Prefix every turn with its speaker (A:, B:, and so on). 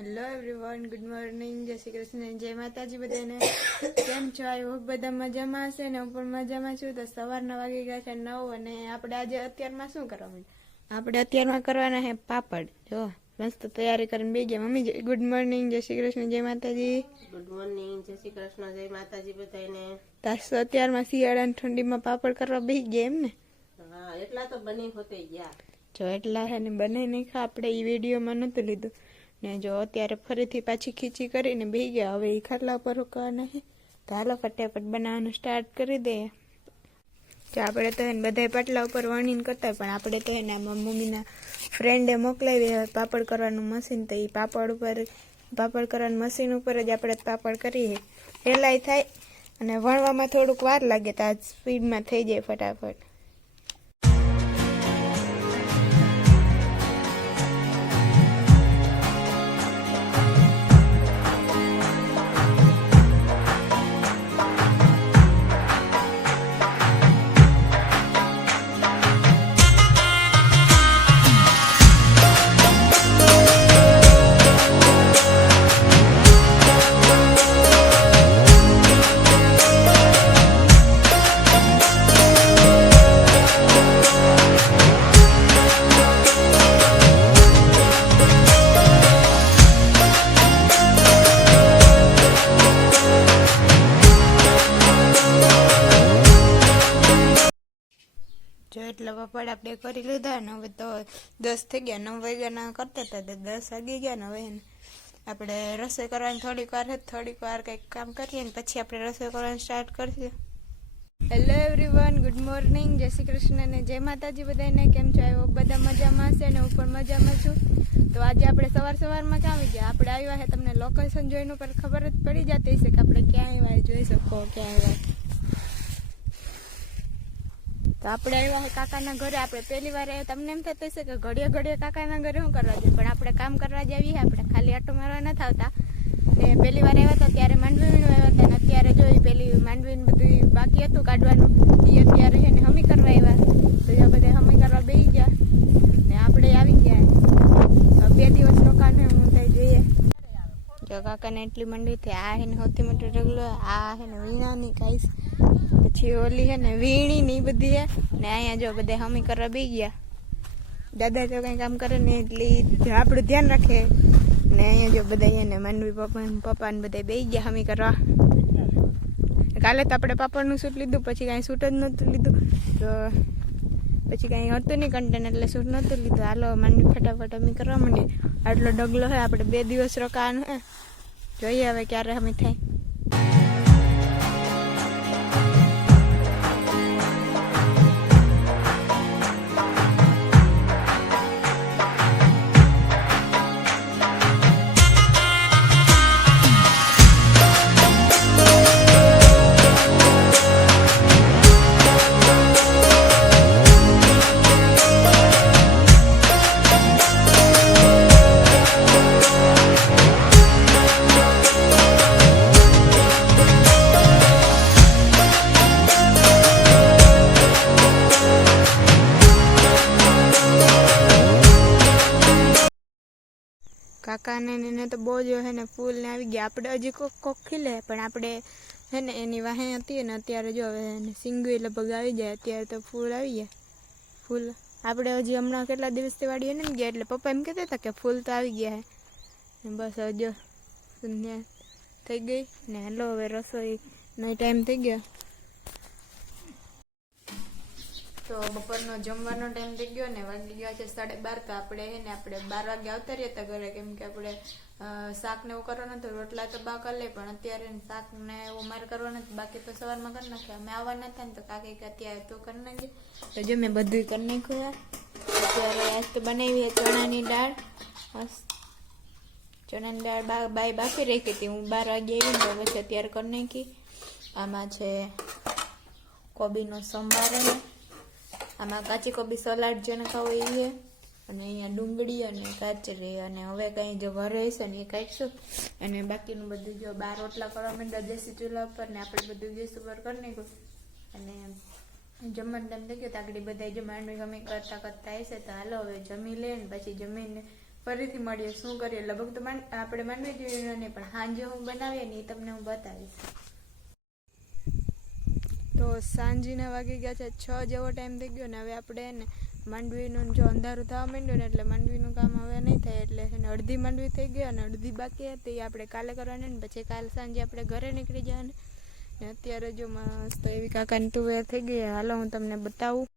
A: Hello everyone good morning જય શ્રી કૃષ્ણ જય માતાજી બધાને. કેમ છો? આઈ હોપ બધા મજામાં હશે ને હું પણ મજામાં છું. તો સવારના વાગી ગયા છે નવ અને આપણે આજે અત્યારમાં શું કરવાનું આપણે અત્યારમાં કરવાના છે પાપડ. જો મસ્ત તૈયારી કરીને બે ગયા. મમ્મી ગુડ મોર્નિંગ જય શ્રી કૃષ્ણ જય માતાજી.
B: ગુડ મોર્નિંગ જય શ્રી કૃષ્ણ જય માતાજી બધાને
A: તાસ અત્યારમાં શિયાળાની ઠંડીમાં પાપડ કરવા બે ગયા એમ ને?
B: હા એટલા તો બની હોતે ગયા.
A: જો એટલા છે ને બને નહીં ખા. આપણે એ વિડીયોમાં નહોતું લીધું. ને જો અત્યારે ફરીથી પાછી ખીચી કરીને બેહી ગયા. હવે એ ખાટલા પર રોકવાના છે તો હાલો ફટાફટ બનાવવાનું સ્ટાર્ટ કરી દઈએ જો આપણે તો એને બધા પાટલા ઉપર વણીને કરતા પણ આપણે તો એને મમ્મીના ફ્રેન્ડે મોકલાવી પાપડ કરવાનું મશીન તો એ પાપડ ઉપર, પાપડ કરવાનું મશીન ઉપર જ આપણે પાપડ કરીએ. પહેલાંય થાય અને વણવામાં થોડુંક વાર લાગે તો આ સ્પીડમાં થઈ જાય ફટાફટ. એટલે પાપડ આપણે કરી લીધા ને હવે તો દસ થઈ ગયા, નવ વાગ્યાના કરતા હતા તો દસ વાગી ગયા ને હવે આપણે રસોઈ કરવાની થોડીક વાર થોડીક વાર કંઈક કામ કરીએ ને પછી આપણે રસોઈ કરવાનું સ્ટાર્ટ કરીશું. હેલો એવરીવન ગુડ મોર્નિંગ જય શ્રી કૃષ્ણ અને જય માતાજી બધાને. કેમ છો? આવ્યો બધા મજામાં હશે ને હું પણ મજામાં છું. તો આજે આપણે સવાર સવારમાં ક્યાં આવી ગયા. આપણે આવ્યા છે તમને લોકેશન જોઈને પર ખબર જ પડી જતી હશે કે આપણે ક્યાં આવ્યા, જોઈ શકો ક્યાં આવ્યા. તો આપણે આવ્યા હોય કાકાના ઘરે, આપણે પહેલી વાર આવ્યા, તમને એમ થતું હશે કે ઘડીએ ઘડીએ કાકાના ઘરે શું કરવા જોઈએ? પણ આપણે કામ કરવા જ આવીએ, આપણે ખાલી આટો મારવા નથી આવતા. ને પહેલી વાર આવ્યા હતા ત્યારે માંડવી વીણવા આવ્યા હતા અને અત્યારે જોઈ પેલી માંડવીને બધું બાકી હતું કાઢવાનું એ અત્યારે છે ને હમી કરવા આવ્યા. તો એ બધા હમી કરવા બેસી ગયા. ને આપણે આવી ગયા. બે દિવસ રોકાને હું થઈ જોઈએ. જો કાકાને એટલી મંડી થઈ, આ હે ને સૌથી મોટો ઢગલો આ હે ને વીણાની કાંઈ પછી ઓલી હે ને વીણી ની બધી હે ને અહીંયા જો બધે હમી કરવા બી ગયા. દાદા જો કઈ કામ કરે ને એટલે આપણું ધ્યાન રાખે. ને અહીંયા જો બધા અહીંયા ને માનવી પપ્પા પપ્પા ને બધા બેસી ગયા હમી કરવા. કાલે તો આપણે પાપડનું સૂટ લીધું, પછી કાંઈ સૂટ જ નહોતું લીધું. તો પછી કાંઈ હતું નહીં કન્ટેન એટલે સૂટ નહોતું લીધું. હાલો, માંડવી ફટાફટ અમે કરવા માંડી આટલો ડગલો હોય આપણે બે દિવસ રોકાવાનું હે. જોઈએ હવે ક્યારે અમે થાય. કાકાને એને તો બહુ જ, હે ને ફૂલ ને આવી ગયા. આપણે હજી કોક કોક ખીલે, પણ આપણે, હે ને, એની વાહે હતી ને અત્યારે જો હવે સિંગુ લગભગ આવી જાય. અત્યારે તો ફૂલ આવી ગયા. ફૂલ. આપણે હજી હમણાં કેટલા દિવસથી વાડીએ ને ગયા, એટલે પપ્પા એમ કહેતા હતા કે ફૂલ તો આવી ગયા, હે. બસ હજો થઈ ગઈ. ને હેલો, હવે રસોઈ નહીં ટાઈમ થઈ ગયો. તો બપોરનો જમવાનો ટાઈમ થઈ ગયો ને વાગી ગયા છે સાડે બાર તો આપણે હે ને આપણે બાર વાગે આવતા રહ્યા હતા ઘરે કેમ કે આપણે શાક ને એવું કરવાનું હતું, રોટલા તો બા કરી લે, પણ અત્યારે શાક ને એવું મારે કરવાનું હતું, બાકી તો સવારમાં કરી નાખ્યા. અમે આવવાના હતા ને તો કાકી અત્યારે તો કરી નાખજે. તો જો મેં બધું કરી નાખ્યું. અત્યારે આજ તો બનાવી ચણાની દાળ. ચણાની દાળ બા બાય બાકી રાખી હતી. હું બાર વાગે આવી તો પછી અત્યારે કરી નાખી. આમાં છે કોબીનો સંભાર આમાં કાચી કોબી સલાડ જેને ખાવું એ અને અહીંયા ડુંગળી અને કાચરી અને હવે કંઈ જો ભરે અને એ કાઢશું. અને બાકીનું બધું જો બાર રોટલા કરવા માંડ્યા દેશી ચૂલા ઉપર ને આપણે બધું ગેસ ઉપર કરી નાખ્યું. અને જમવાનું તેમ થઈ ગયો તો આગળ બધા માંડવી ગમે કરતા કરતા હશે તો હાલો હવે જમી લે ને પછી જમીને ફરીથી મળીએ. શું કરીએ? લગભગ તો આપણે માંડવી જોઈએ નહીં, પણ હાંજે હું બનાવીએ ને એ તમને હું બતાવીશ. તો સાંજના વાગી ગયા છે, છ જેવો ટાઈમ થઈ ગયો ને હવે આપણે ને માંડવીનું જો અંધારું થવા માંડ્યું ને એટલે માંડવીનું કામ હવે નહીં થાય એટલે એને અડધી માંડવી થઈ ગઈ અને અડધી બાકી હતી, એ આપણે કાલે કરવાની ને પછી કાલે સાંજે આપણે ઘરે નીકળી જવાનું. ને અત્યારે જો મસ્ત એવી કાકાની તુવેર થઈ ગઈ હાલો હું તમને બતાવું.